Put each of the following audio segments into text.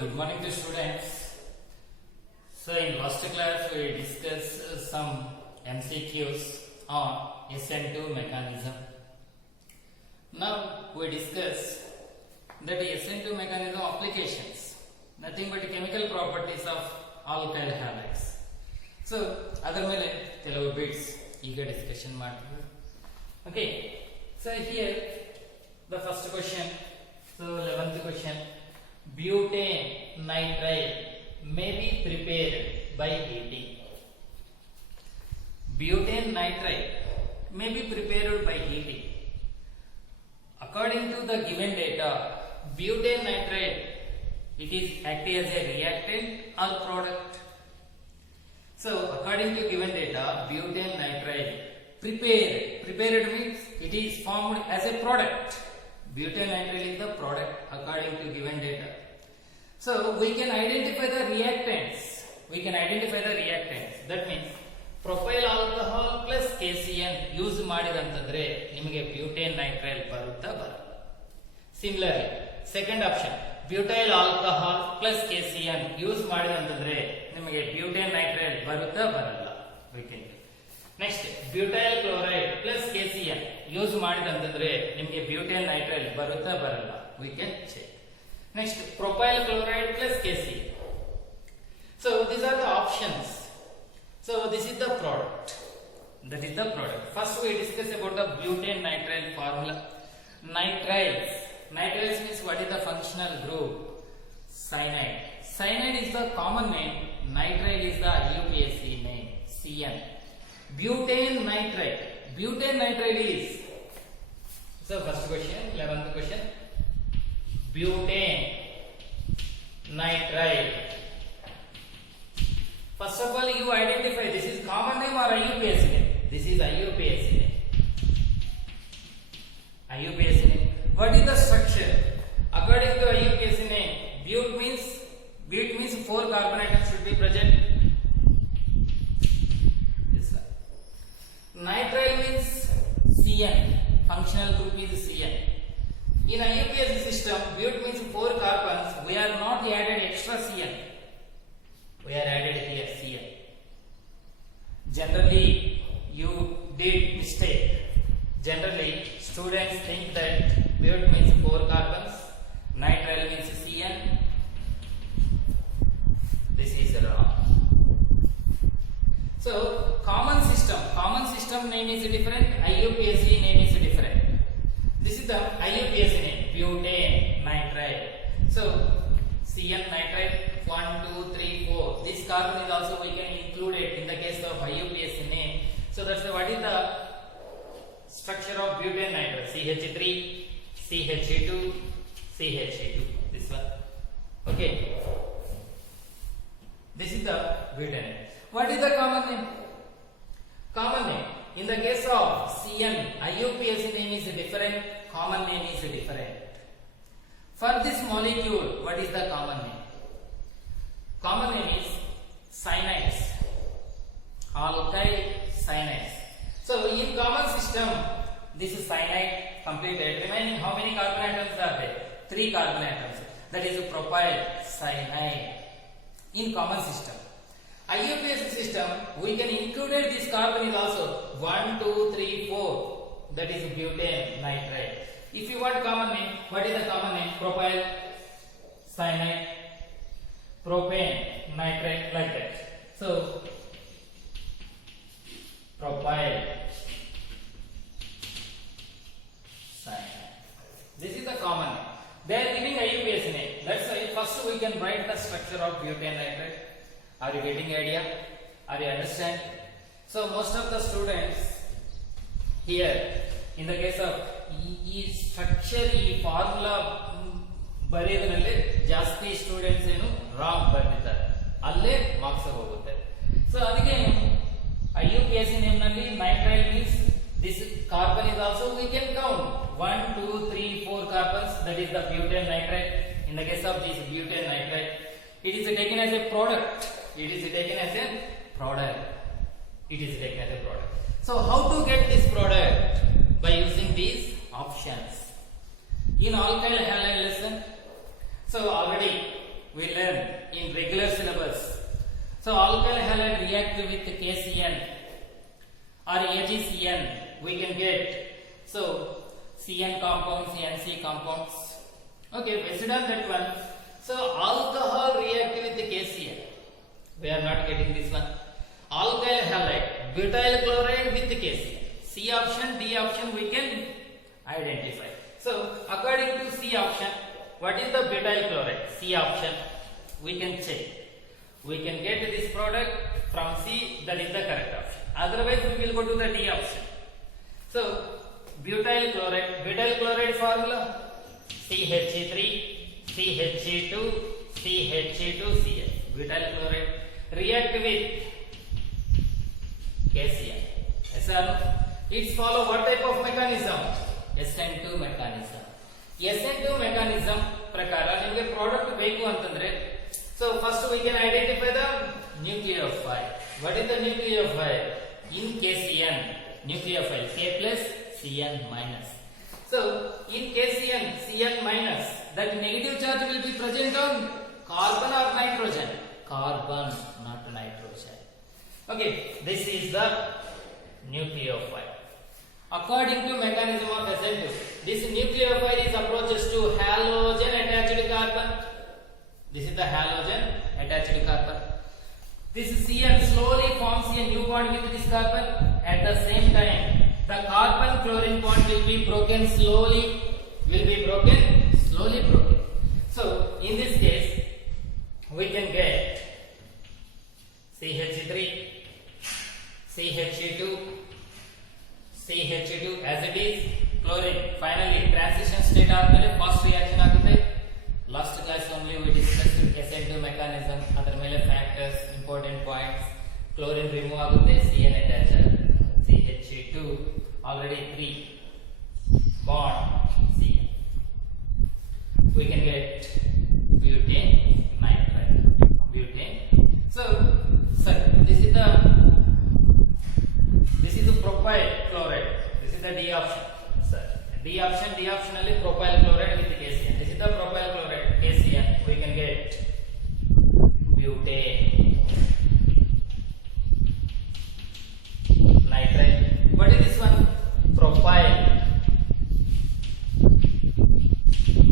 good morning to students. So in last class we discussed some MCQs on SN2 mechanism. Now we discuss that SN2 mechanism applications, nothing but chemical properties of alkyl halides. So ಅದರ ಮೇಲೆ ಕೆಲವು bits ಈಗ discussion ಮಾಡ್ತೀವಿ. Okay, so here the first question, so 11th question, butane nitrile may be prepared by heating. Butane nitrile may be prepared by heating. According to the given data, butane nitrile, it is acting as a reactant or product. So according to given data, butane nitrile prepared means it is formed as a product. Butane nitrile is the product according to given data. So we can identify the reactants. That means propyl alcohol plus KCN use ಮಾಡಿದಂತಂದ್ರೆ ನಿಮಗೆ butane nitrile ಬರುತ್ತಾ ಬರಲ್ಲ. Similarly, second option, butyl alcohol plus KCN use ಮಾಡಿದಂತಂದ್ರೆ ನಿಮಗೆ butane nitrile ಬರುತ್ತಾ ಬರಲ್ಲ. We can next, butyl chloride plus KCN use ಮಾಡಿದಂತಂದ್ರೆ ನಿಮಗೆ butane nitrile ಬರುತ್ತಾ ಬರಲ್ಲ. We can check. Next, propyl chloride plus KCN. So these are the options. So this is the product. That is the product. First we discuss about the butane nitrile formula. Nitriles means what is the functional group? Cyanide. Cyanide is the common name. Nitrile is the IUPAC name. CN. Butane nitrile is. So first question, 11th question. Butane nitrile. First of all, you identify this is common name or IUPAC name. This is IUPAC name. IUPAC name. What is the structure? According to IUPAC name, but means 4 carbon atoms should be present. This one. Nitrile means CN. Functional group is CN. In IUPAC system, but means 4 carbons. We are not added extra CN. We are added here CN. Generally, you did mistake. Generally, students think that but means 4 carbons, nitrile means CN. This is wrong. So, common system name is different, IUPAC name is different. This is the IUPAC name, butane nitrile. So, CN nitrile 1, 2, 3, 4. This carbon is also we can include it in the case of IUPAC name. So that's what is the structure of butane nitrile? CH3, CH2, CH2. This one. Okay. This is the butane. What is the common name? Common name. In the case of CN, IUPAC name is different. Common name is different. For this molecule, what is the common name? Common name is cyanides, alkyl cyanides. So in common system, this is cyanide completed. Remaining how many carbon atoms are there? 3 carbon atoms. That is propyl cyanide. In common system, IUPAC system, we can include this carbon is also 1, 2, 3, 4. That is butane nitrile. If you want common name, what is the common name? Propyl cyanide, propane nitrate, like that. So propyl cyanide. This is the common name. They are giving IUPAC name. That's why first we can write the structure of butane nitrate. Are you getting idea? Are you understand? So most of the students here, in the case of ಈ structure ಈ formula ಬರೆಯೋದ್ರಲ್ಲಿ ಜಾಸ್ತಿ students ಏನು wrong ಬರ್ತಿದ್ದಾರೆ, ಅಲ್ಲೇ marks ಹೋಗುತ್ತೆ. So ಅದಕ್ಕೆ IUPAC name ನಲ್ಲಿ nitrile means this carbon is also we can count 1, 2, 3, 4 carbons. That is the butane nitrite. In the case of this butane nitrite, it is taken as a product. So how to get this product? By using these options. In alkyl halide lesson, so already we learn in regular syllabus. So alkyl halide react with KCN or AgCN, we can get so CN compounds, NC compounds. Okay, based on that one. So alcohol react with KCN. We are not getting this one. Alkyl halide, butyl chloride with KCN. C option, D option we can identify. So according to C option, what is the butyl chloride? C option, we can check. We can get this product from C, that is the correct option. Otherwise we will go to the D option. So butyl chloride formula CH3 CH2 CH2Cl. Butyl chloride react with KCl. Yes or no? It's follow what type of mechanism? SN2 mechanism. SN2 mechanism ಪ್ರಕಾರ ನಿಮಗೆ product ಬೇಕು ಅಂತಂದ್ರೆ so first we can identify the nucleophile. What is the nucleophile? In KCN, nucleophile K plus Cn minus. So in KCN, Cn minus, that negative charge will be present on carbon or nitrogen? Carbon, not nitrogen. Okay, this is the nucleophile. According to mechanism of SN2, this nucleophile is approaches to halogen attached carbon. This is the halogen attached carbon. This Cn slowly forms a new bond with this carbon. At the same time, the carbon chlorine bond will be broken slowly. Slowly broken. So in this case, we can get CH3, CH2, CH2 as it is, chlorine. Finally, transition state ಆದ್ಮೇಲೆ fast reaction ಆಗುತ್ತೆ. Last class only we discussed SN2 mechanism, ಅದರ ಮೇಲೆ factors, important points. Chlorine remove ಆಗುತ್ತೆ, Cn attach ಆಗುತ್ತೆ. CH2 already 3 bond Cn. We can get butane nitride. Butane. So this is the propyl chloride. This is the D option. Sir, D option ಅಲ್ಲಿ propyl chloride with KCN. This is the propyl chloride KCN. We can get butane nitride. What is this one? Propyl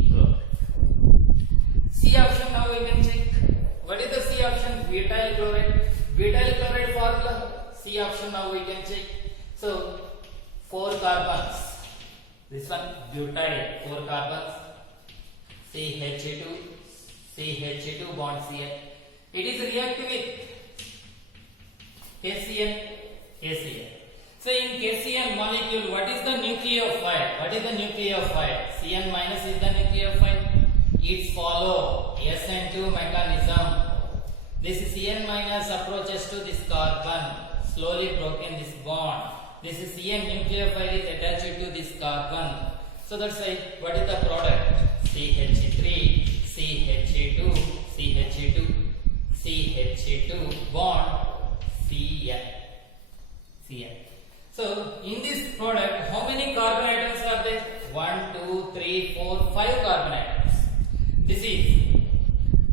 chloride. C option now we can check. What is the C option? Butyl chloride. Butyl chloride formula. C option now we can check. So 4 carbons. This one butyl, 4 carbons. CH2 bond Cn. It is reactive with KCN. So in KCN molecule, what is the nucleophile? Cn minus is the nucleophile. It follow SN2 mechanism. This Cn minus approaches to this carbon, slowly broken this bond. This is Cn nucleophile is attached to this carbon. So that's why what is the product? CH3, CH2 bond Cn. So in this product, how many carbon atoms are there? 1, 2, 3, 4, 5 carbon atoms. This is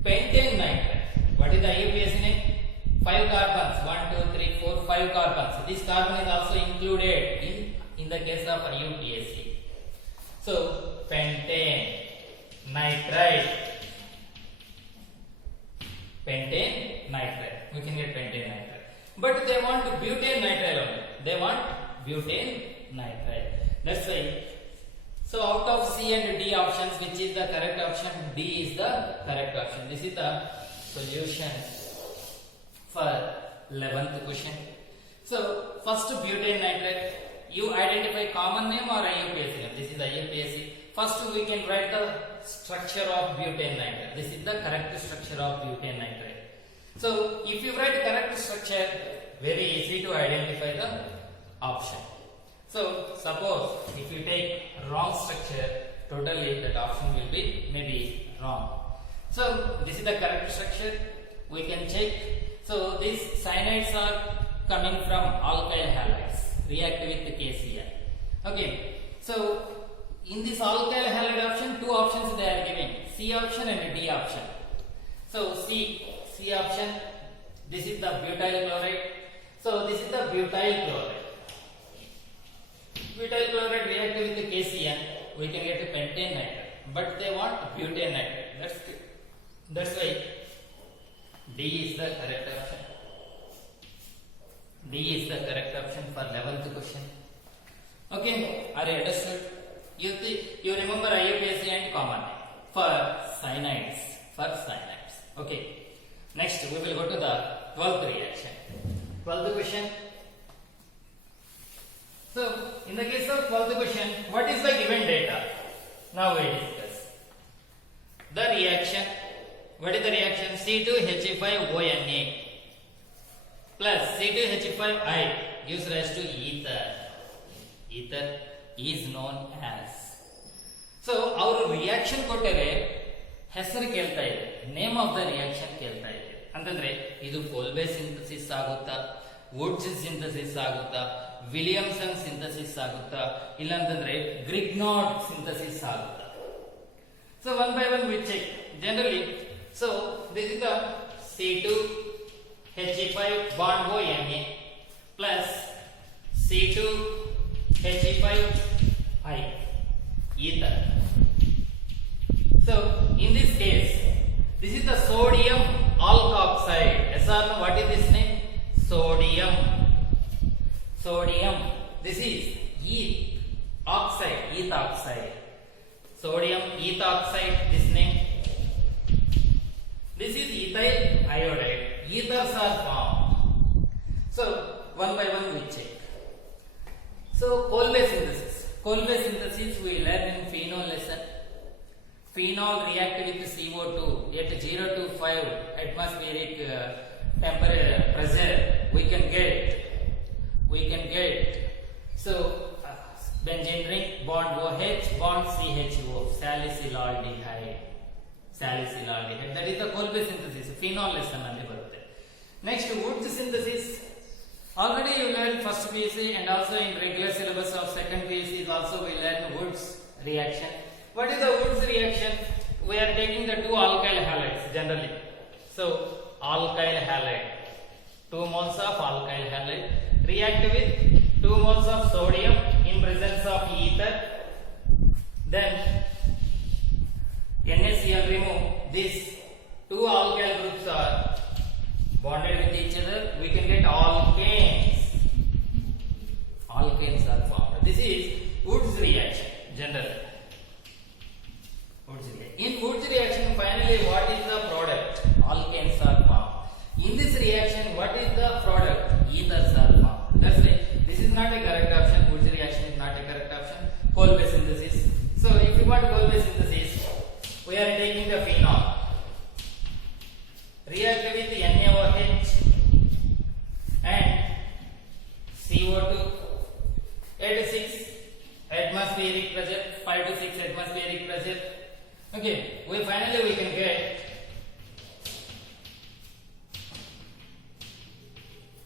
pentane nitride. What is the IUPAC name? 5 carbons. 1, 2, 3, 4, 5 carbons. This carbon is also included in the case of IUPAC. So pentane nitride. We can get pentane nitride. But they want butane nitride only. That's why. So out of C and D options, which is the correct option? D is the correct option. This is the solution for 11th question. So first butane nitride, you identify common name or IUPAC name. This is IUPAC. First we can write the structure of butane nitride. This is the correct structure of butane nitride. So if you write correct structure, very easy to identify the option. So suppose if you take wrong structure, totally that option will be maybe wrong. So this is the correct structure. We can check. So these cyanides are coming from alkyl halides, react with the KCl. Okay. So in this alkyl halide option, 2 options they are giving, C option and D option. So C option. This is the butyl chloride. So this is the butyl chloride. Butyl chloride react with the KCN, we can get a pentane nitrate. But they want butane nitrate. That's why D is the correct option. D is the correct option for 11th question. Okay, are you understood? You remember IUPAC and common for cyanides. Okay. Next, we will go to the 12th reaction. 12th question. So, in the case of 12th question, what is the given data? Now we discuss. The reaction. What is the reaction? C2H5ONA plus C2H5I gives rise to ether. Ether is known as. So, our reaction ಕೊಟ್ಟರೆ ಹೆಸರು ಕೇಳ್ತಾ ಇದೆ, name of the reaction ಕೇಳ್ತಾ ಇದೆ. ಅಂತಂದ್ರೆ ಇದು Kolbe synthesis ಆಗುತ್ತಾ, Wurtz synthesis ಆಗುತ್ತಾ, ವಿಲಿಯಮ್ಸನ್ ಸಿಂಥಸಿಸ್ ಆಗುತ್ತಾ, ಇಲ್ಲ ಅಂತಂದ್ರೆ ಗ್ರಿಗ್ನಾರ್ಡ್ ಸಿಂಥಸಿಸ್ ಆಗುತ್ತಾ. So one by one we check generally. So this is the C2H5 bond ONA plus C2H5I ether. So in this case, this is the sodium alkoxide. Yes or no? What is this name? Sodium. This is eth oxide. Sodium eth oxide. This name. This is ethyl iodide. Ethers are formed. So one by one we check. So Kolbe synthesis we learn in phenol lesson. Phenol react with CO2 at 0 to 5 atmospheric temperature pressure. We can get so benzene ring bond OH bond CHO salicylaldehyde. That is the Kolbe synthesis. Phenol lesson alli barutte. Next, Woods synthesis. Already you learned first PUC and also in regular syllabus of second PUC is also we learn Woods reaction. What is the Woods reaction? We are taking the two alkyl halides generally. So alkyl halide, 2 moles of alkyl halide react with 2 moles of sodium in presence of ether. Then NaCl remove. These two alkyl groups are bonded with each other. We can get alkanes. Alkanes are formed. This is Woods reaction generally. In Woods reaction, finally, what is the product? Alkanes are formed. In this reaction, what is the product? Ethers are formed. That's why this is not a correct option. Woods reaction is not a correct option. Kolbe synthesis. So, if you want Kolbe synthesis, we are taking the phenol. React with NaOH and CO2 at 6 atmospheric pressure, 5 to 6 atmospheric pressure. Okay, we can get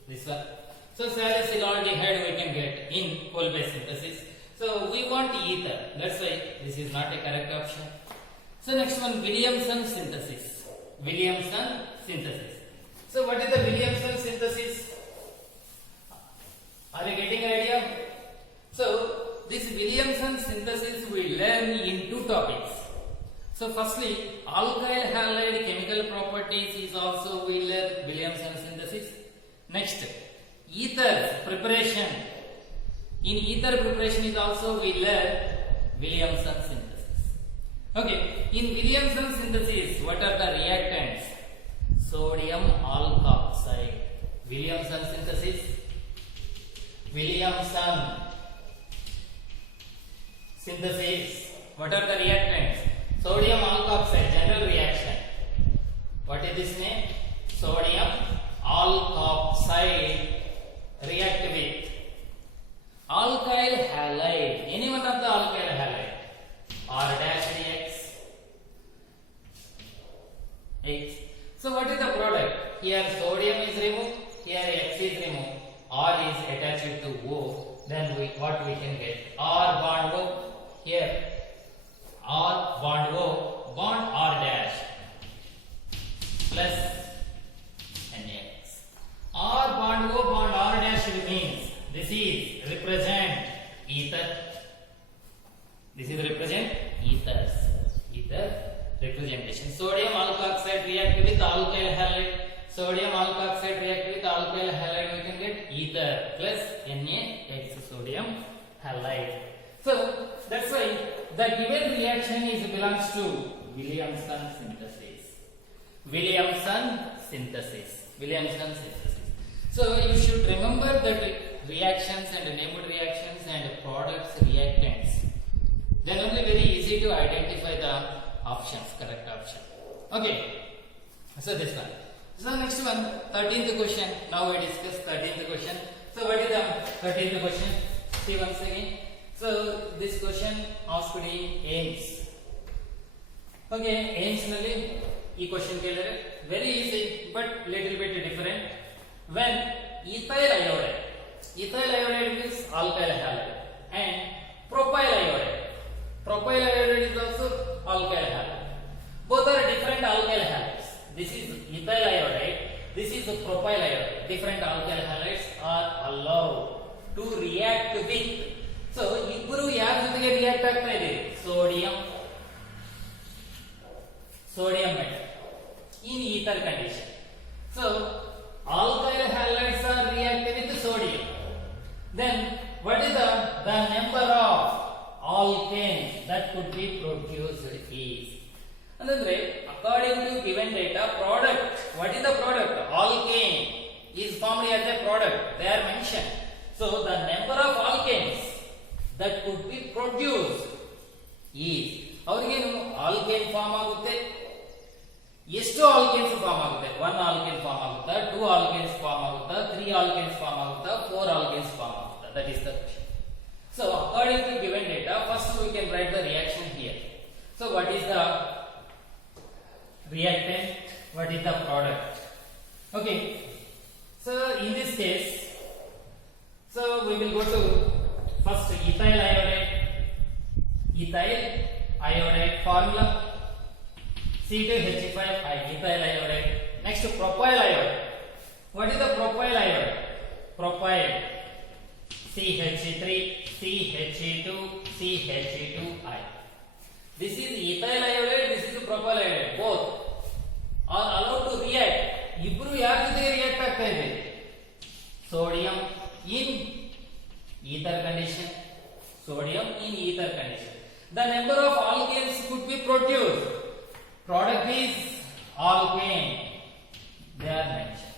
this one. So salicylaldehyde we can get in Kolbe synthesis. So we want ether. That's why this is not a correct option. So next one, Williamson synthesis. So what is the Williamson synthesis? Are you getting an idea? So this Williamson synthesis we learn in 2 topics. So firstly, alkyl halide chemical properties is also we learn Williamson synthesis. Next, ether preparation. In ether preparation is also we learn Williamson synthesis. Okay, in Williamson synthesis, what are the reactants? Sodium alkoxide. Williamson synthesis. What are the reactants? Sodium alkoxide, general reaction. What is this name? Sodium alkoxide react with alkyl halide. Any one of the alkyl halide. R dash reacts. X. So what is the product? Here sodium is removed, here X is removed, R is attached to O. Then what we can get? R bond O. Here R bond O bond R dash. plus NaX. R bond O bond R dash means this is represent ether. This is represent ethers. Ether representation. Sodium alkoxide react with alkyl halide. Sodium alkoxide react with alkyl halide. We can get ether plus NaX, sodium halide. So that's why the given reaction is belongs to Williamson synthesis. Williamson synthesis. Williamson synthesis. So you should remember that reactions and named reactions and products, reactants. Then only very easy to identify the options, correct option. Okay. So this one. So next one, 13th question. Now we discuss 13th question. So what is the 13th question? See once again. So this question asked in Ames. Okay, Ames nalli ee question kelare very easy but little bit different. When ethyl iodide means alkyl halide, and propyl iodide is also alkyl halide. Both are different alkyl halides. This is ethyl iodide, this is propyl iodide. Different alkyl halides are allowed to react with. So ಇಬ್ಬರು ಯಾರ ಜೊತೆಗೆ react ಆಗ್ತಾ ಇದೆ? sodium metal in ether condition. So alkyl halides are reacting with sodium. Then what is the number of alkanes that could be produced is? Andre according to given data, product, what is the product? Alkane is formed as a product, they are mentioned. So the number of alkanes that could be produced is, ಅವರಿಗೇನು alkane form ಆಗುತ್ತೆ, ಎಷ್ಟು alkanes form ಆಗುತ್ತೆ? 1 alkane form ಆಗುತ್ತಾ, 2 alkanes form ಆಗುತ್ತಾ, 3 alkanes form ಆಗುತ್ತಾ, 4 alkanes form ಆಗುತ್ತಾ? That is the question. So according to given data, first we can write the reaction here. So what is the reactant? What is the product? Okay. So in this case, so we will go to first ethyl iodide formula C2H5I, ethyl iodide. Next propyl iodide. What is the propyl iodide? Propyl CH3 CH2 CH2I. This is ethyl iodide, this is propyl iodide. Both are allowed to react. ಇಬ್ರು ಯಾರ ಜೊತೆಗೆ react ಆಗ್ತಾ ಇದೆ? Sodium in ether condition. Sodium in ether condition. The number of alkanes could be produced. Product is alkane. They are mentioned.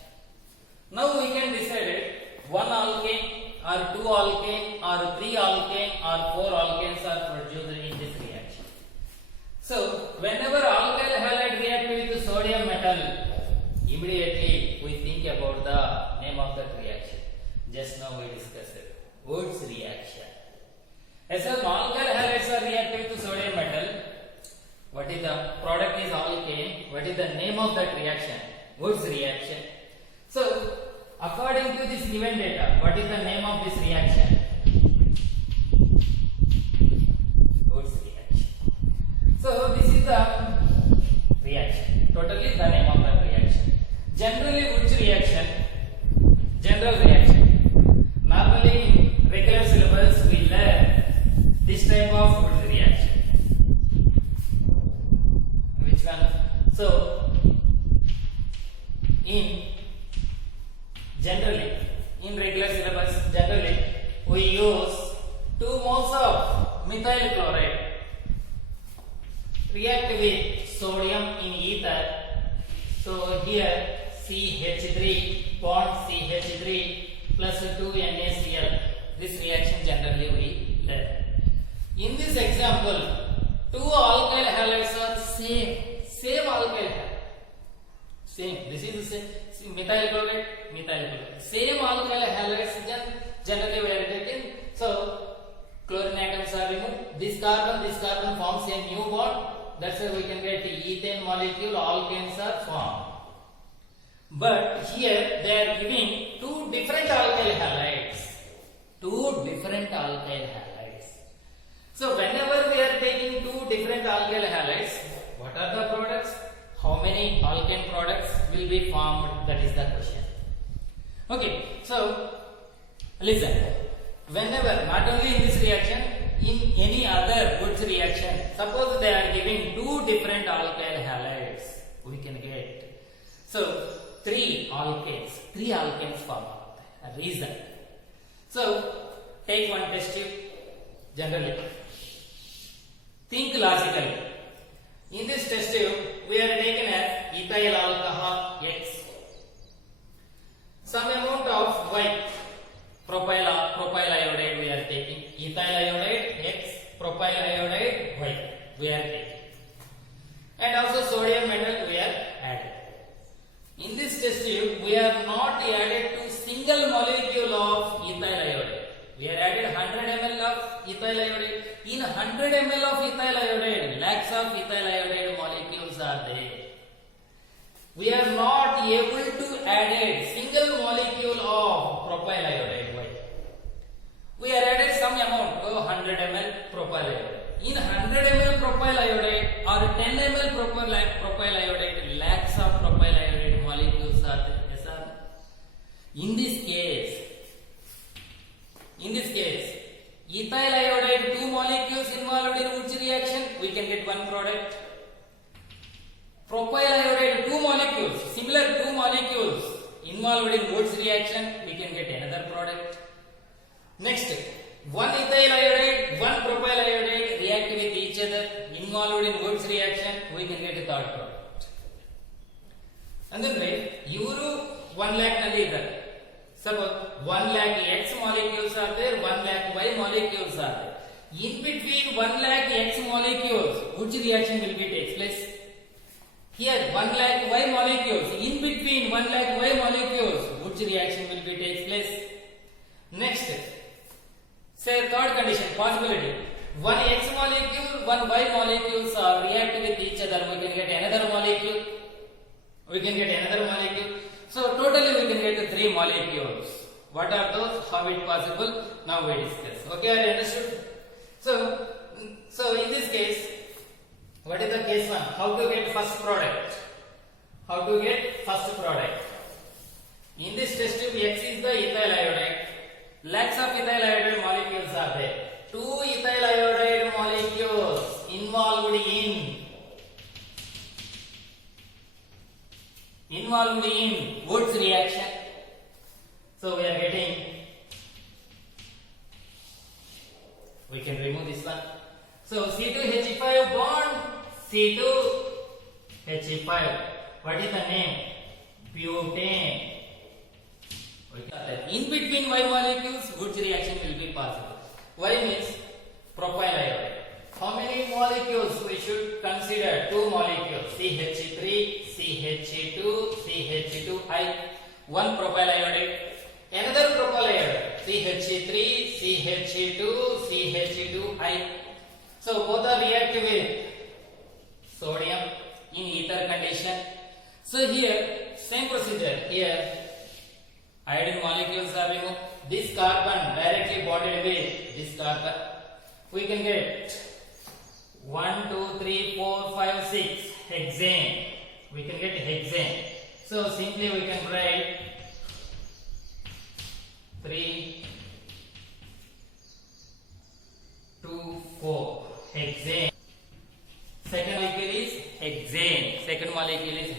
Now we can decide it. 1 alkane or 2 alkane or 3 alkane or 4 alkanes are produced in this reaction. So whenever alkyl halide react with sodium metal, immediately we think about the name of that reaction. Just now we discussed it. Woods reaction. As a alkyl halides are reacting to sodium metal, what is the product is alkane? What is the name of that reaction? Woods reaction. So according to this given data, what is the name of this reaction? Woods reaction. So this is the reaction. Totally the name of the reaction. Generally Woods reaction, general reaction. Normally in regular syllabus we learn this type of Woods reaction. Which one? So in generally in regular syllabus, generally we use 2 moles of methyl chloride react with sodium in ether. So here CH3 bond CH3 plus 2 NaCl. This reaction generally we learn. In this example, 2 alkyl halides are same alkyl halide. Same. This is the same methyl chloride. Same alkyl halides generally we are taking. So chlorine atoms are removed. This carbon forms a new bond. That's why we can get the ethane molecule. Alkanes are formed. But here they are giving 2 different alkyl halides. So whenever we are taking 2 different alkyl halides, what are the products? how many alkane products will be formed? That is the question. Okay, so listen. Whenever, not only in this reaction, in any other Wurtz reaction, suppose they are giving two different alkyl halides, we can get. So three alkanes form. A reason. So take one test tube. Generally, think logically. In this test tube, we are taken as ethyl alcohol X, some amount of Y, propyl iodide we are taking, ethyl iodide X, propyl iodide Y we are taking, and also sodium metal we are adding. In this test tube, we are not added to single molecule of ethyl iodide. We are added 100 ml of ethyl iodide. In 100 ml of ethyl iodide, lakhs of ethyl iodide molecules are there. We are not able to add single molecule of propyl iodide. Why? We are added some amount of 100 ml propyl iodide. In 100 ml propyl iodide or 10 ml propyl iodide, lakhs of propyl iodide molecules are there. Yes or no? In this case, ethyl iodide 2 molecules involved in Wurtz reaction, we can get one product. Propyl iodide 2 molecules, similar 2 molecules involved in Wurtz reaction, we can get another product. Next, one ethyl iodide, one propyl iodide react with each other, involved in Wurtz reaction, we can get a third product. Andre iವರು 1 lakh ನಲ್ಲಿ ಇದ್ದಾರೆ. Suppose 1 lakh X molecules are there, 1 lakh Y molecules are there. In between 1 lakh X molecules, which reaction will be takes place? Here 1 lakh Y molecules. In between 1 lakh Y molecules, which reaction will be takes place? Next, say third condition, possibility. 1 X molecule, 1 Y molecules are react with each other. We can get another molecule. So totally we can get 3 molecules. What are those? How it possible? Now we discuss. Okay, are you understood? So in this case, what is the case one? How to get first product? In this test tube, X is the ethyl iodide. Lakhs of ethyl iodide molecules are there. 2 ethyl iodide molecules involved in Wurtz reaction. So we are getting, we can remove this one. So C2H5 bond, C2H5. What is the name? Butane. In between Y molecules, Wurtz reaction will be possible. Y means propyl iodide. How many molecules we should consider? 2 molecules, CH3, CH2, CH2I. One propyl iodide, another propyl iodide, CH3, CH2, CH2I. So both are react with sodium in ether condition. So here same procedure. Here iodine molecules are removed. This carbon directly bonded with this carbon. We can get 1, 2, 3, 4, 5, 6 hexane. We can get hexane. So simply we can write 3, 2, 4 hexane. Second molecule is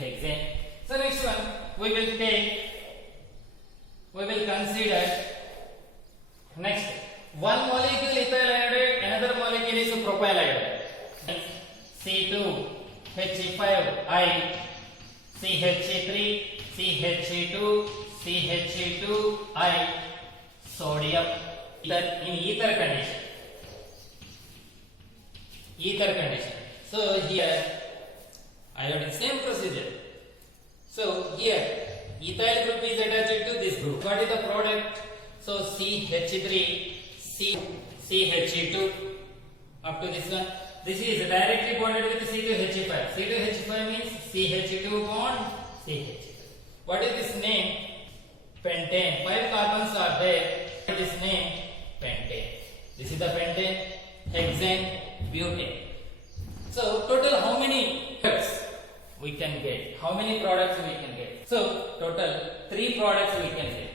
hexane. So next one we will consider next one molecule ethyl iodide, another molecule is propyl iodide. C2H5I, CH3, CH2, CH2I, sodium in ether condition. So here iodine, same procedure. So here ethyl group is attached to this group. What is the product? So CH3, CH2 up to this one. This is directly bonded with C2H5. C2H5 means CH2 bond CH. What is this name? Pentane. 5 carbons are there. What is this name? Pentane. This is the pentane, hexane, butane. So total how many products? we can get. How many products we can get? So total 3 products we can get.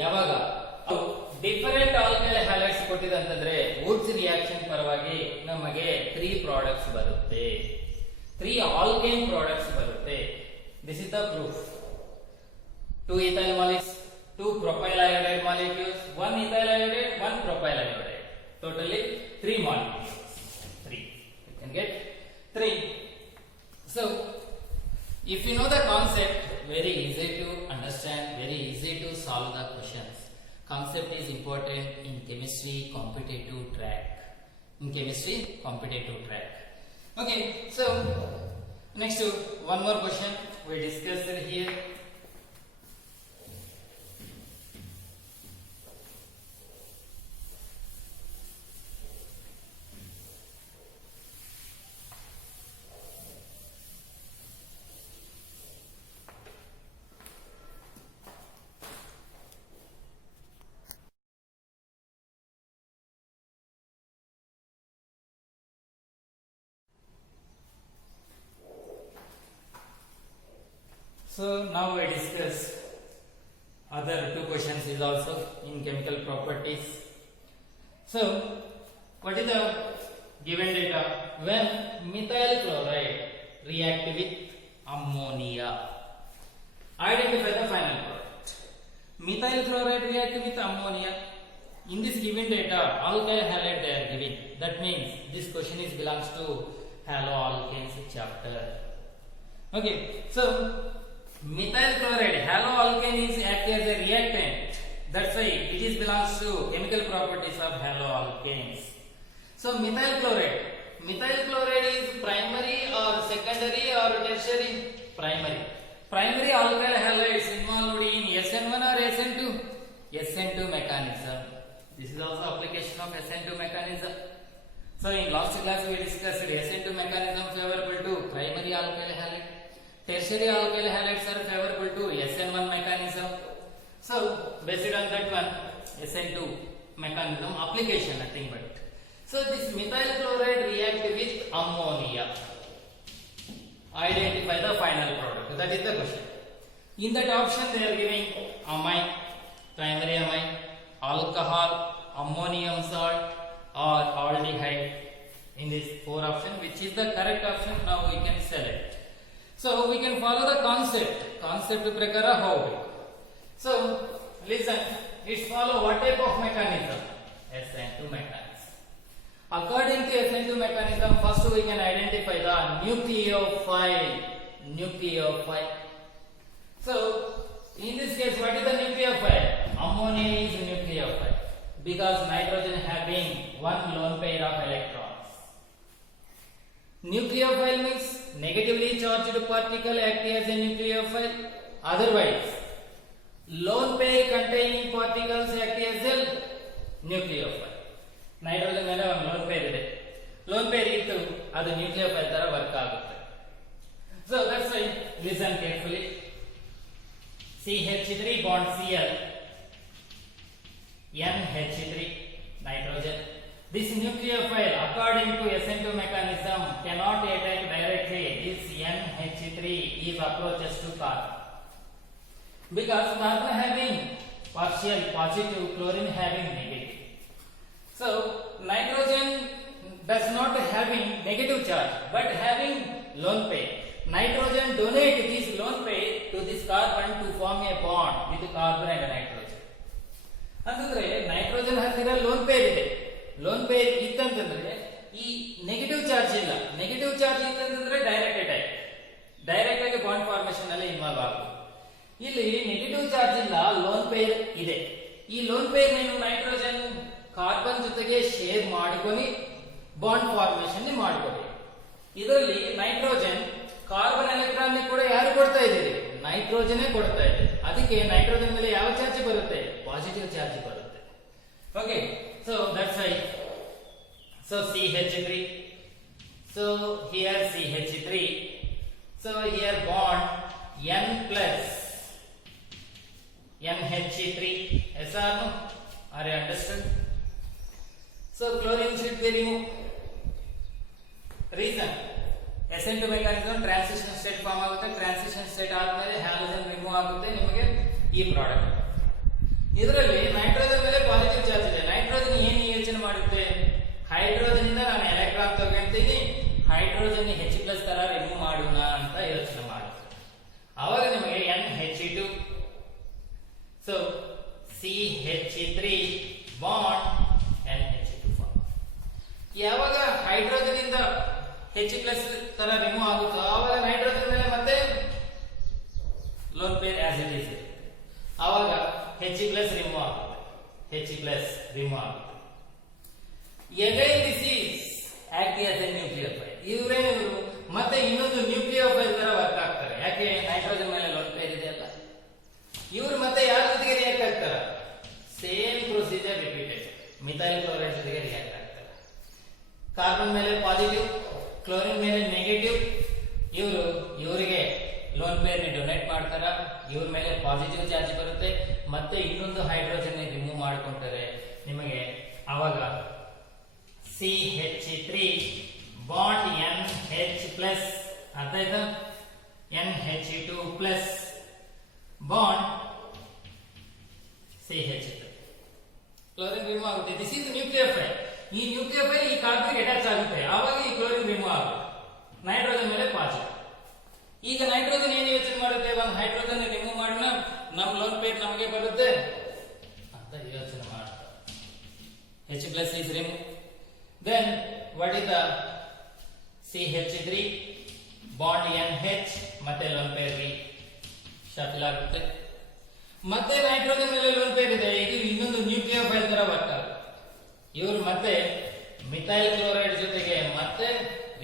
ಯಾವಾಗ different alkyl halides ಕೊಟ್ಟಿದೆ ಅಂತಂದ್ರೆ Woods reaction ಪರವಾಗಿ ನಮಗೆ 3 products ಬರುತ್ತೆ, 3 alkane products ಬರುತ್ತೆ. This is the proof. 2 ethyl molecules, 2 propyl iodide molecules, 1 ethyl iodide, 1 propyl iodide. Totally 3 molecules. 3. You can get 3. So, if you know the concept, very easy to understand, very easy to solve the questions. Concept is important in chemistry competitive track. In chemistry competitive track. Okay, so next one more question we discussed here. So now we discuss other 2 questions is also in chemical properties. So what is the given data? When methyl chloride react with ammonia, identify the final product. Methyl chloride react with ammonia. In this given data, alkyl halide they are giving. That means this question is belongs to haloalkanes chapter. Okay, so methyl chloride, haloalkane is act as a reactant. That's why it is belongs to chemical properties of haloalkanes. So methyl chloride is primary or secondary or tertiary? Primary. Primary alkyl halides involved in SN1 or SN2? SN2 mechanism. This is also application of SN2 mechanism. So in last class we discussed SN2 mechanism favorable to primary alkyl halide. Tertiary alkyl halides are favorable to SN1 mechanism. So based on that one, SN2 mechanism application, nothing but. So this methyl chloride react with ammonia. Identify the final product. That is the question. In that option they are giving amine, primary amine, alcohol, ammonium salt or aldehyde. In this 4 option, which is the correct option, now we can select. So we can follow the concept prakara how. So listen, it's follow what type of mechanism? SN2 mechanism. According to SN2 mechanism, first we can identify the nucleophile. So in this case, what is the nucleophile? Ammonia is nucleophile because nitrogen having 1 lone pair of electrons. Nucleophile means negatively charged particle act as a nucleophile. Otherwise, lone pair containing particles act as a nucleophile. Nitrogen ಮೇಲೆ ಒಂದು lone pair ಇದೆ. Lone pair ಇತ್ತು ಅದು nucleophile ತರ work ಆಗುತ್ತೆ. So that's why listen carefully. CH3 bond Cl, NH3 nitrogen. This nucleophile, according to SN2 mechanism, cannot attack directly. This NH3 is approaches to carbon because carbon having partial positive, chlorine having negative. So nitrogen does not having negative charge, but having lone pair. Nitrogen donate this lone pair to this carbon to form a bond with carbon and nitrogen. ಅಂತಂದ್ರೆ nitrogen ಹತ್ತಿರ lone pair ಇದೆ. Lone pair ಇತ್ತಂತಂದ್ರೆ ಈ negative charge ಇಲ್ಲ. Negative charge ಇತ್ತಂತಂದ್ರೆ direct ಆಗಿ bond formation ಅಲ್ಲಿ involve ಆಗುತ್ತೆ. ಇಲ್ಲಿ negative charge ಇಲ್ಲ, ಲೋನ್ ಪೇರ್ ಇದೆ. ಈ ಲೋನ್ ಪೇರ್ ನೀವು ನೈಟ್ರೋಜನ್ ಕಾರ್ಬನ್ ಜೊತೆಗೆ ಶೇರ್ ಮಾಡಿకొని ಬಾಂಡ್ ಫಾರ್ಮೇಶನ್ ಮಾಡ್ಕೋಬೇಕು. ಇದರಲ್ಲಿ ನೈಟ್ರೋಜನ್ ಕಾರ್ಬನ್ ಎಲೆಕ್ಟ್ರಾನ್ ಕೂಡ ಯಾರು ಕೊಡ್ತಾ ಇದ್ದೀರಿ? ನೈಟ್ರೋಜನ್ ಕೊಡ್ತಾ ಇದೆ. ಅದಕ್ಕೆ ನೈಟ್ರೋಜನ್ ಮೇಲೆ ಯಾವ ಚಾರ್ಜ್ ಬರುತ್ತೆ? ಪಾಸಿಟಿವ್ ಚಾರ್ಜ್ ಬರುತ್ತೆ. Okay, so that's why. So CH3. So here CH3. So here bond N plus NH3. Yes or no? Are you understood? So chlorine should be removed. Reason, SN2 mechanism transition state form ಆಗುತ್ತೆ. Transition state ಆದ್ಮೇಲೆ halogen remove ಆಗುತ್ತೆ, ನಿಮಗೆ ಈ product. ಇದರಲ್ಲಿ nitrogen ಮೇಲೆ positive charge ಇದೆ. Nitrogen ಏನು ಯೋಚನೆ ಮಾಡುತ್ತೆ, ಹೈಡ್ರೋಜನ್ ಇಂದ ನಾನು ಎಲೆಕ್ಟ್ರಾನ್ ತಗೊಳ್ತೀನಿ, ಹೈಡ್ರೋಜನ್ H+ ತರ ರಿಮೂವ್ ಮಾಡೋಣ ಅಂತ ಯೋಚನೆ ಮಾಡುತ್ತೆ. ಆವಾಗ ನಿಮಗೆ NH2 so CH3 bond NH2 form. ಯಾವಾಗ ಹೈಡ್ರೋಜನ್ ಇಂದ H+ ತರ ರಿಮೂವ್ ಆಗುತ್ತೋ ಆವಾಗ ನೈಟ್ರೋಜನ್ ಮೇಲೆ ಮತ್ತೆ lone pair as it is, ಆವಾಗ H+ ರಿಮೂವ್ ಆಗುತ್ತೆ, H+ ರಿಮೂವ್ ಆಗುತ್ತೆ. Again this is act as a nucleophile. ಇವರು ಮತ್ತೆ ಇನ್ನೊಂದು ನ್ಯೂಕ್ಲಿಯೋಫೈಲ್ ತರ ವರ್ಕ್ ಆಗ್ತಾರೆ. ಯಾಕೆ, ನೈಟ್ರೋಜನ್ ಮೇಲೆ ಲೋನ್ ಪೇರ್ ಇದೆಯಲ್ಲ. ಇವರು ಮತ್ತೆ ಯಾರ ಜೊತೆಗೆ ರಿಯಾಕ್ಟ್ ಆಗ್ತಾರೆ, same procedure repeated, methyl chloride ಜೊತೆಗೆ ರಿಯಾಕ್ಟ್ ಆಗ್ತಾರೆ. ಕಾರ್ಬನ್ ಮೇಲೆ ಪಾಸಿಟಿವ್, ಕ್ಲೋರಿನ್ ಮೇಲೆ ನೆಗೆಟಿವ್. ಇವರಿಗೆ ಲೋನ್ ಪೇರ್ ನಿ ಡೊನೇಟ್ ಮಾಡ್ತಾರ, ಇವ್ರ ಮೇಲೆ ಪಾಸಿಟಿವ್ ಚಾರ್ಜ್ ಬರುತ್ತೆ, ಮತ್ತೆ ಇನ್ನೊಂದು ಹೈಡ್ರೋಜನ್ ರಿಮೂವ್ ಮಾಡ್ಕೊಂತಾರೆ. ನಿಮಗೆ ಅವಾಗ CH3 ಬಾಂಡ್ NH+ ಅರ್ಥ ಆಯ್ತಾ, NH2+ bond CH3 chlorine remove ಆಗುತ್ತೆ. This is nucleophile. ಈ ನ್ಯೂಕ್ಲಿಯೋಫೈಲ್ ಈ ಕಾರ್ಬನ್ಗೆ ಅಟ್ಯಾಚ್ ಆಗುತ್ತೆ, ಆವಾಗ ಈ ಕ್ಲೋರಿನ್ ರಿಮೂವ್ ಆಗುತ್ತೆ, ನೈಟ್ರೋಜನ್ ಮೇಲೆ ಪಾಸಿಟಿವ್. ಈಗ ನೈಟ್ರೋಜನ್ ಏನು ಯೋಚನೆ ಮಾಡುತ್ತೆ, ಒಂದು ಹೈಡ್ರೋಜನ್ ರಿಮೂವ್ ಮಾಡೋಣ, ನಮ್ಮ ಲೋನ್ ಪೇರ್ ನಮಗೆ ಬರುತ್ತೆ ಅಂತ ಯೋಚನೆ ಮಾಡ್ತಾರೆ. H+ is removed. Then what is the CH3 bond NH ಮತ್ತೆ ಲೋನ್ ಪೇರ್ ಶಫಲ್ ಆಗುತ್ತೆ. ಮತ್ತೆ ನೈಟ್ರೋಜನ್ ಮೇಲೆ ಲೋನ್ ಪೇರ್ ಇದೆ, ಇದು ಇನ್ನೊಂದು ನ್ಯೂಕ್ಲಿಯೋಫೈಲ್ ತರ ವರ್ಕ್ ಆಗುತ್ತೆ. ಇವರು ಮತ್ತೆ ಮಿಥೈಲ್ ಕ್ಲೋರೈಡ್ ಜೊತೆಗೆ ಮತ್ತೆ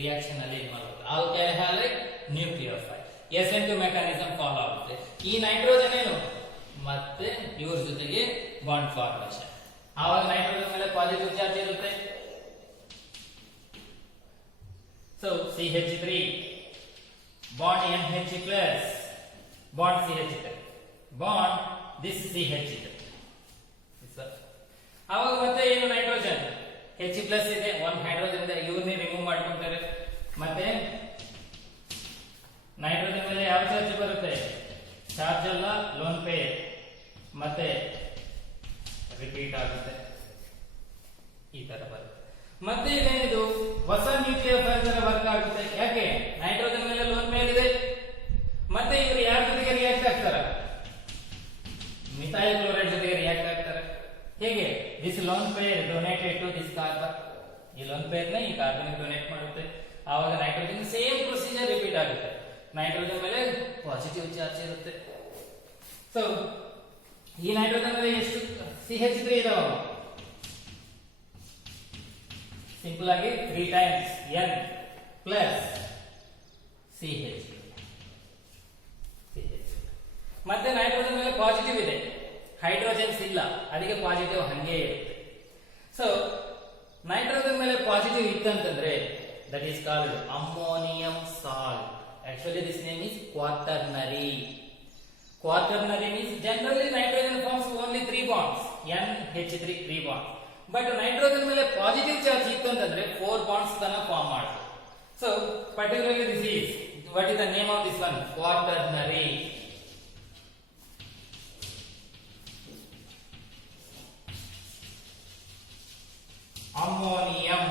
ರಿಯಾಕ್ಷನ್ ಅಲ್ಲಿ ಮಾಡುತ್ತೆ, alkyl halide nucleophile. SN2 mechanism follow ಆಗುತ್ತೆ. ಈ ನೈಟ್ರೋಜನ್ ಏನು ಮತ್ತೆ ಇವ್ರ ಜೊತೆಗೆ ಬಾಂಡ್ ಫಾರ್ಮೇಷನ್, ಆವಾಗ ನೈಟ್ರೋಜನ್ ಮೇಲೆ ಪಾಸಿಟಿವ್ ಚಾರ್ಜ್ ಇರುತ್ತೆ. So CH3 bond NH+ bond CH3 bond this CH3. ಆವಾಗ ಮತ್ತೆ ಏನು ನೈಟ್ರೋಜನ್ H+ ಇದೆ, ಒಂದು ಹೈಡ್ರೋಜನ್ ಇದೆ, ಇವ್ರನ್ನೇ ರಿಮೂವ್ ಮಾಡ್ಕೊಂತಾರೆ. ಮತ್ತೆ ನೈಟ್ರೋಜನ್ ಮೇಲೆ ಯಾವ ಚಾರ್ಜ್ ಬರುತ್ತೆ, ಚಾರ್ಜ್ ಅಲ್ಲ ಲೋನ್ ಪೇರ್, ಮತ್ತೆ ರಿಪೀಟ್ ಆಗುತ್ತೆ, ಈ ತರ ಬರುತ್ತೆ. ಮತ್ತೆ ಇದೇನಿದು ಹೊಸ ನ್ಯೂಕ್ಲಿಯೋಫೈಲ್ ತರ ವರ್ಕ್ ಆಗುತ್ತೆ. ಯಾಕೆ, ನೈಟ್ರೋಜನ್ ಮೇಲೆ ಲೋನ್ ಪೇರ್ ಇದೆ, ಮತ್ತೆ ಇವರು ಯಾರ ಜೊತೆಗೆ ರಿಯಾಕ್ಟ್ ಆಗ್ತಾರೆ, ಮಿಥೈಲ್ ಕ್ಲೋರೈಡ್ ಜೊತೆಗೆ ರಿಯಾಕ್ಟ್ ಆಗ್ತಾರೆ. ಹೇಗೆ, this lone pair donated to this carbon, ಈ ಲೋನ್ ಪೇರ್ ನ ಈ ಕಾರ್ಬನ್ ಡೊನೇಟ್ ಮಾಡುತ್ತೆ, ಆವಾಗ ನೈಟ್ರೋಜನ್ ಸೇಮ್ ಪ್ರೊಸೀಜರ್ ರಿಪೀಟ್ ಆಗುತ್ತೆ, ನೈಟ್ರೋಜನ್ ಮೇಲೆ ಪಾಸಿಟಿವ್ ಚಾರ್ಜ್ ಇರುತ್ತೆ. ಸೊ ಈ ನೈಟ್ರೋಜನ್ ಮೇಲೆ ಎಷ್ಟು CH3 ಇದಾವ, ಸಿಂಪಲ್ ಆಗಿ 3 times N plus CH. ಮತ್ತೆ ನೈಟ್ರೋಜನ್ ಮೇಲೆ ಪಾಸಿಟಿವ್ ಇದೆ, ಹೈಡ್ರೋಜನ್ಸ್ ಇಲ್ಲ, ಅದಕ್ಕೆ ಪಾಸಿಟಿವ್ ಹಂಗೆ ಇರುತ್ತೆ. ಸೊ ನೈಟ್ರೋಜನ್ ಮೇಲೆ ಪಾಸಿಟಿವ್ ಇತ್ತಂತಂದ್ರೆ that is called ammonium salt. Actually this name is quaternary. Quaternary means generally nitrogen forms only 3 bonds, NH3 3 bonds. But nitrogen ಮೇಲೆ ಪಾಸಿಟಿವ್ ಚಾರ್ಜ್ ಇತ್ತು ಅಂತಂದ್ರೆ 4 bonds ತನ ಫಾರ್ಮ್ ಮಾಡುತ್ತೆ. So particularly this is, what is the name of this one? Quaternary. Ammonium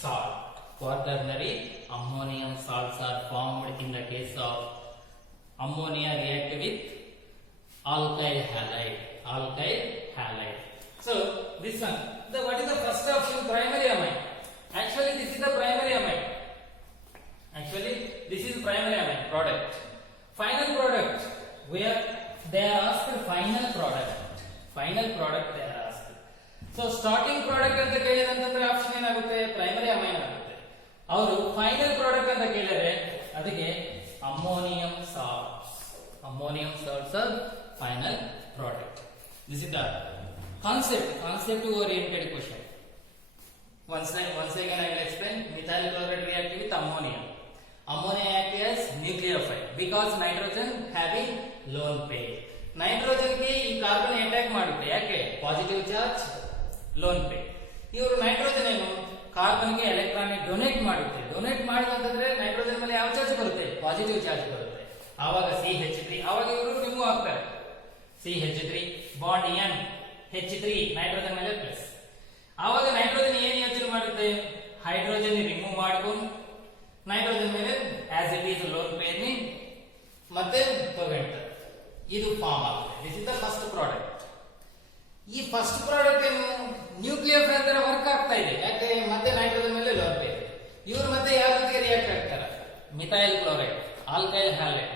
salt. Quaternary ammonium salts are formed in the case of ammonia react with alkyl halide. Alkyl halide. So this one, what is the first option? Primary amine. Actually this is the primary amine. Actually this is primary amine product. Final product, where they are asked final product. Final product they are asked. So starting product ಅಂತ ಕೇಳಿದಂತಂದ್ರೆ option ಏನಾಗುತ್ತೆ, primary amine ಆಗುತ್ತೆ. ಅವರು final product ಅಂತ ಕೇಳಿದ್ರೆ ಅದಕ್ಕೆ ammonium salts. Ammonium salts are final product. This is the concept oriented question. Once again I will explain. Methyl chloride react with ammonia. Ammonia acts as nucleophile because nitrogen having lone pair. Nitrogen ಗೆ ಈ carbon attack ಮಾಡುತ್ತೆ, ಯಾಕೆ, positive charge lone pair. ಇವರು nitrogen ಏನು carbon ಗೆ electron donate ಮಾಡುತ್ತೆ. Donate ಮಾಡಿದ್ರೆ nitrogen ಮೇಲೆ ಯಾವ ಚಾರ್ಜ್ ಬರುತ್ತೆ? ಪಾಸಿಟಿವ್ ಚಾರ್ಜ್ ಬರುತ್ತೆ. ಆವಾಗ CH3, ಆವಾಗ ಇವರು ರಿಮೂವ್ ಆಗ್ತಾರೆ. CH3 bond N H3 nitrogen ಮೇಲೆ ಪ್ಲಸ್. ಆವಾಗ ನೈಟ್ರೋಜನ್ ಏನು ಯೋಚನೆ ಮಾಡುತ್ತೆ? ಹೈಡ್ರೋಜನ್ ರಿಮೂವ್ ಮಾಡ್ಕೊಂಡು ನೈಟ್ರೋಜನ್ ಮೇಲೆ as it is lone pair ನಿ ಮತ್ತೆ ತಗೊಂಡ್ರೆ ಇದು ಫಾರ್ಮ್ ಆಗುತ್ತೆ. This is the first product. ಈ ಫಸ್ಟ್ ಪ್ರಾಡಕ್ಟ್ ಏನು ನ್ಯೂಕ್ಲಿಯರ್ ತರ ವರ್ಕ್ ಆಗ್ತಾ ಇದೆ. ಯಾಕೆ? ಮತ್ತೆ ನೈಟ್ರೋಜನ್ ಮೇಲೆ ಲೋನ್ ಪೇರ್. ಇವರು ಮತ್ತೆ ಯಾವ ಜೊತೆಗೆ ರಿಯಾಕ್ಟ್ ಆಗ್ತಾರೆ? Methyl chloride, alkyl halide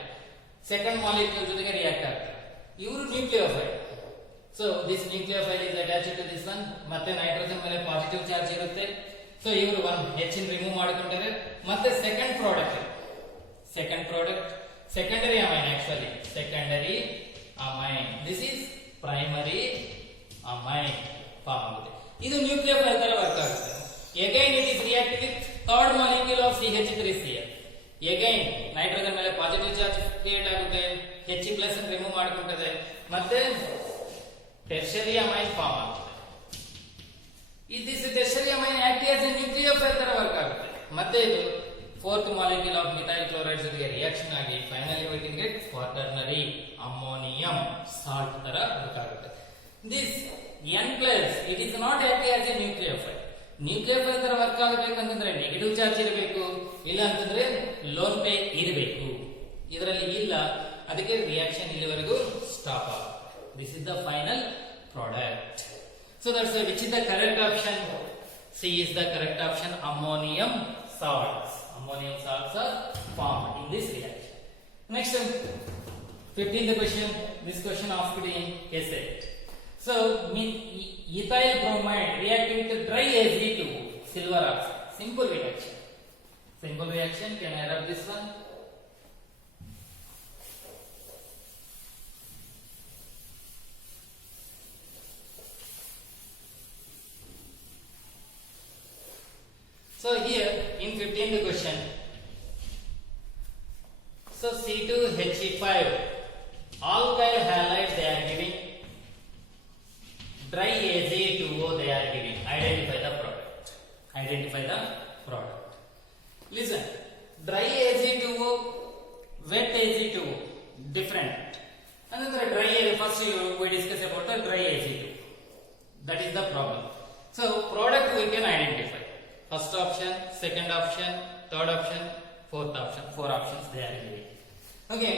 second molecule ಜೊತೆಗೆ ರಿಯಾಕ್ಟ್ ಆಗ್ತಾರೆ. ಇವರು nucleophile. So this nucleophile is attached to this one. ಮತ್ತೆ ನೈಟ್ರೋಜನ್ ಮೇಲೆ ಪಾಸಿಟಿವ್ ಚಾರ್ಜ್ ಇರುತ್ತೆ. ಸೊ ಇವರು ಒಂದು H ರಿಮೂವ್ ಮಾಡಿಕೊಂಡಿದ್ದಾರೆ. ಮತ್ತೆ second product secondary amine, actually secondary amine. This is primary amine form ಆಗುತ್ತೆ. ಇದು ನ್ಯೂಕ್ಲಿಯೋಫೈಲ್ ತರ ವರ್ಕ್ ಆಗುತ್ತೆ. Again it is react with third molecule of CH3Cl. Again nitrogen ಮೇಲೆ ಪಾಸಿಟಿವ್ ಚಾರ್ಜ್ ಕ್ರಿಯೇಟ್ ಆಗುತ್ತೆ. H ಪ್ಲಸ್ ರಿಮೂವ್ ಮಾಡಿಕೊಂಡಿದೆ. ಮತ್ತೆ ಟೆರ್ಷರಿ amine form ಆಗುತ್ತೆ. This tertiary amine act as a nucleophile ತರ ವರ್ಕ್ ಆಗುತ್ತೆ. ಮತ್ತೆ ಇದು fourth molecule of methyl chloride ಜೊತೆಗೆ ರಿಯಾಕ್ಷನ್ ಆಗಿ finally we can get quaternary ammonium salt ತರ ವರ್ಕ್ ಆಗುತ್ತೆ. This N plus it is not act as A nucleophile. Nucleophile ತರ work ಆಗಬೇಕಂತಂದ್ರೆ negative charge ಇರಬೇಕು, ಇಲ್ಲ ಅಂತಂದ್ರೆ ಲೋನ್ ಪೇರ್ ಇರಬೇಕು. ಇದರಲ್ಲಿ ಇಲ್ಲ, ಅದಕ್ಕೆ ರಿಯಾಕ್ಷನ್ ಇಲ್ಲಿವರೆಗೂ ಸ್ಟಾಪ್ ಆಗುತ್ತೆ. This is the final product. So that's why which is the correct option? C is the correct option. Ammonium salts. Ammonium salts are formed in this reaction. Next, 15th question. This question asked in essay. So, ethyl bromide reacting with dry Ag2O, silver oxide. Simple reaction. Simple reaction. Can I rub this one? So here in 15th question, so C2He5 alkyl halide they are giving, dry Ag2O they are giving. Identify the product. Identify the product. Listen, dry Ag2O, wet Ag2O, different. Another dry, first we discuss about the dry Ag2O. That is the problem. So product we can identify. First option, second option, third option, fourth option. 4 options they are giving. Okay.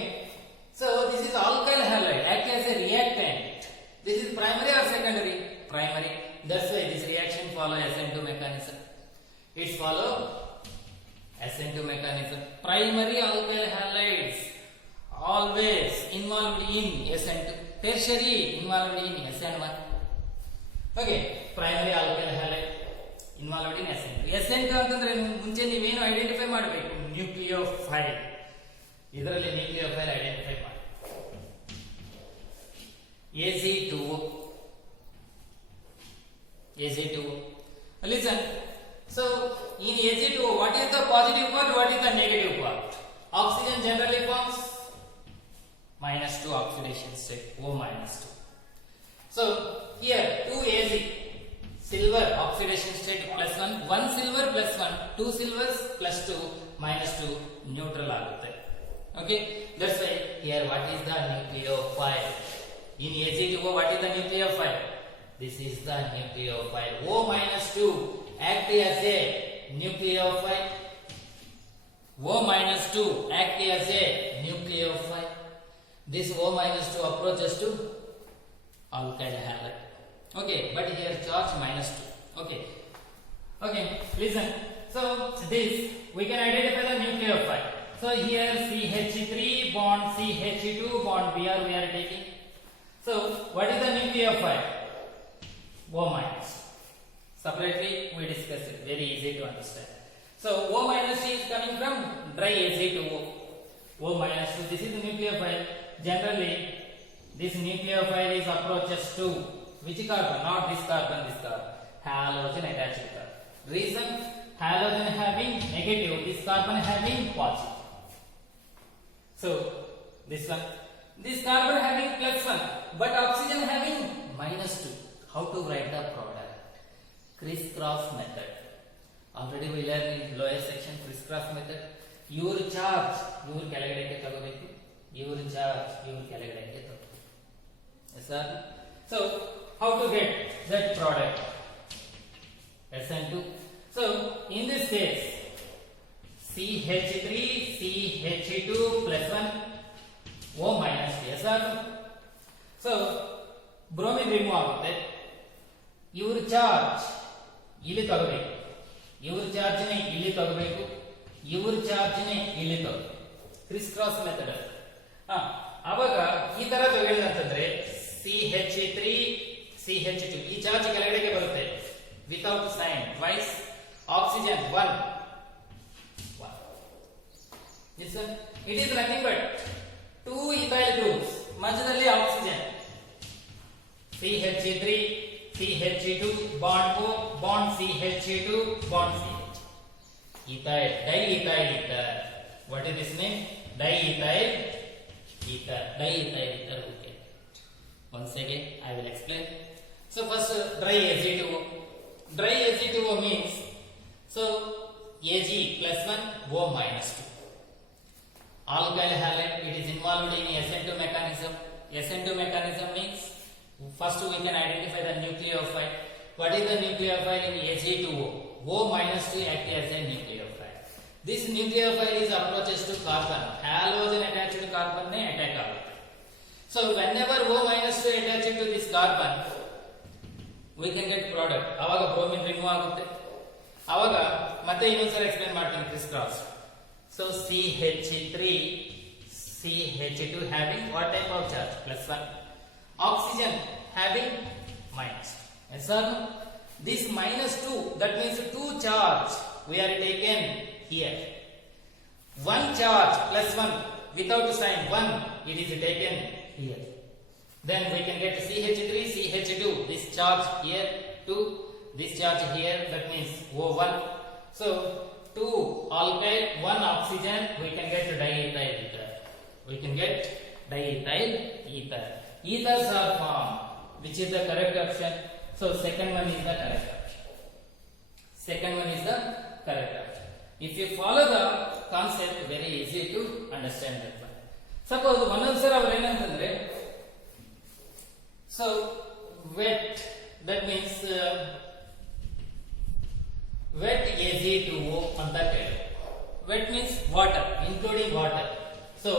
So this is alkyl halide act as a reactant. This is primary or secondary? Primary. That's why this reaction follow SN2 mechanism. It's follow SN2 mechanism. Primary alkyl halides always involved in SN2. Tertiary involved in SN1. Okay. Primary alkyl halide involved in SN2 ಅಂತಂದ್ರೆ ಮುಂಚೆ ನೀವೇನು identify ಮಾಡಬೇಕು? Nucleophile. ಇದರಲ್ಲಿ nucleophile identify ಮಾಡಿ. Ag2O. Listen. So in Ag2O, what is the positive part? What is the negative part? Oxygen generally forms -2 oxidation state, O -2. So here 2 Ag. Silver oxidation state +1, 1 silver +1, 2 silvers +2, -2 neutral ಆಗುತ್ತೆ. Okay, that's why here what is the nucleophile? In Ag2O what is the nucleophile? This is the nucleophile. O -2 act as a nucleophile. O -2 act as a nucleophile. This O -2 approaches to alkyl halide. Okay, but here charge -2. Okay, listen. So this we can identify the nucleophile. So here CH3 bond CH2 bond Br we are taking. So what is the nucleophile? O minus. Separately we discuss it. Very easy to understand. So O minus is coming from dry Ag2O. O minus 2. This is the nucleophile. Generally, this nucleophile is approaches to which carbon? Not this carbon, this carbon. Halogen attached carbon. Reason? Halogen having negative, this carbon having positive. So this one, this carbon having +1, but oxygen having -2. How to write the product? Crisscross method. Already we learn in lower section criss cross method. ಇವ್ರ charge ಇವ್ರ ಕೆಳಗಡೆಗೆ ತಗೋಬೇಕು, ಇವ್ರ charge ಇವ್ರ ಕೆಳಗಡೆಗೆ ತಗೋಬೇಕು. Sir, so how to get that product? SN2. So in this case, CH3 CH2 plus 1 O minus SR. So bromine remove ಆಗುತ್ತೆ. ಇವ್ರ ಚಾರ್ಜ್ ಇಲ್ಲಿ ತಗೋಬೇಕು, ಇವ್ರ ಚಾರ್ಜ್ ನೇ ಇಲ್ಲಿ ತಗೋಬೇಕು, ಇವ್ರ ಚಾರ್ಜ್ ನೇ ಇಲ್ಲಿ ತಗೋಬೇಕು. Criss cross method. ಅವಾಗ ಈ ತರ ತಗೊಳ್ಳಿದಂತಂದ್ರೆ CH3 CH2 ಈ ಚಾರ್ಜ್ ಕೆಳಗಡೆಗೆ ಬರುತ್ತೆ without sign twice. Oxygen 1 this one, it is nothing but 2 ethyl groups ಮಧ್ಯದಲ್ಲಿ oxygen. CH3 CH2 bond O bond CH2 bond CH. ethyl diethyl ether. What is this name? Diethyl ether. Diethyl ether. Okay, once again I will explain. So first dry Ag2O. Dry Ag2O means, so Ag plus 1 O minus 2. Alkyl halide, it is involved in SN2 mechanism. SN2 mechanism means first we can identify the nucleophile. What is the nucleophile in Ag2O? O minus 2 act as a nucleophile. This nucleophile is approaches to carbon. Halogen attached to carbon ne attack agutte. So whenever O minus 2 attached to this carbon, we can get product. Avaga bromine remove agutte. Avaga ಮತ್ತೆ ಇನ್ನೊಂದ್ಸಲ explain ಮಾಡ್ತೀನಿ criss cross. So CH3 CH2 having what type of charge? Plus 1. Oxygen having minus. Yes or no? This minus 2, that means 2 charge we are taken here. 1 charge plus 1 without sign 1, it is taken here. Then we can get CH3 CH2, this charge here 2, this charge here, that means O1. So 2 alkyl, 1 oxygen, we can get diethyl ether. We can get diethyl ether. Ethers are formed. Which is the correct option? So second one is the correct option. Second one is the correct option. If you follow the concept, very easy to understand that one. Suppose one answer our ಏನಂತಂದ್ರೆ, so wet, that means wet Ag2O ಅಂತ ಕೇಳಿ. Wet means water, including water. So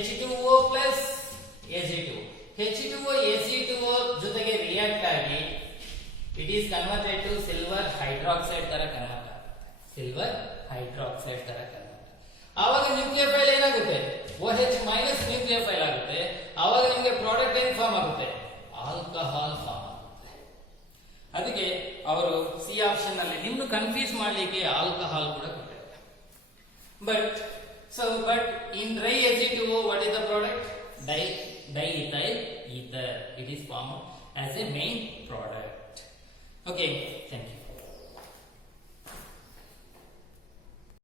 H2O plus Ag2O. H2O Ag2O ಜೊತೆಗೆ react ಆಗಿ it is converted to silver hydroxide ತರ convert ಆಗುತ್ತೆ. Silver hydroxide ತರ convert. ಆವಾಗ nucleophile ಏನಾಗುತ್ತೆ? OH ಮೈನಸ್ ನ್ಯೂಕ್ಲಿಯೋಫೈಲ್ ಆಗುತ್ತೆ. ಆವಾಗ ನಿಮಗೆ ಪ್ರಾಡಕ್ಟ್ ಏನ್ ಫಾರ್ಮ್ ಆಗುತ್ತೆ? ಆಲ್ಕಹಾಲ್ ಫಾರ್ಮ್ ಆಗುತ್ತೆ. ಅದಕ್ಕೆ ಅವರು ಸಿ ಆಪ್ಷನ್ ನಲ್ಲಿ ನಿಮ್ಮನ್ನು ಕನ್ಫ್ಯೂಸ್ ಮಾಡಲಿಕ್ಕೆ ಆಲ್ಕಹಾಲ್ ಕೂಡ ಕೊಟ್ಟಿದ್ದಾರೆ. But in dry Ag2O, what is the product? Diethyl ether. It is formed as a main product. Okay, thank you.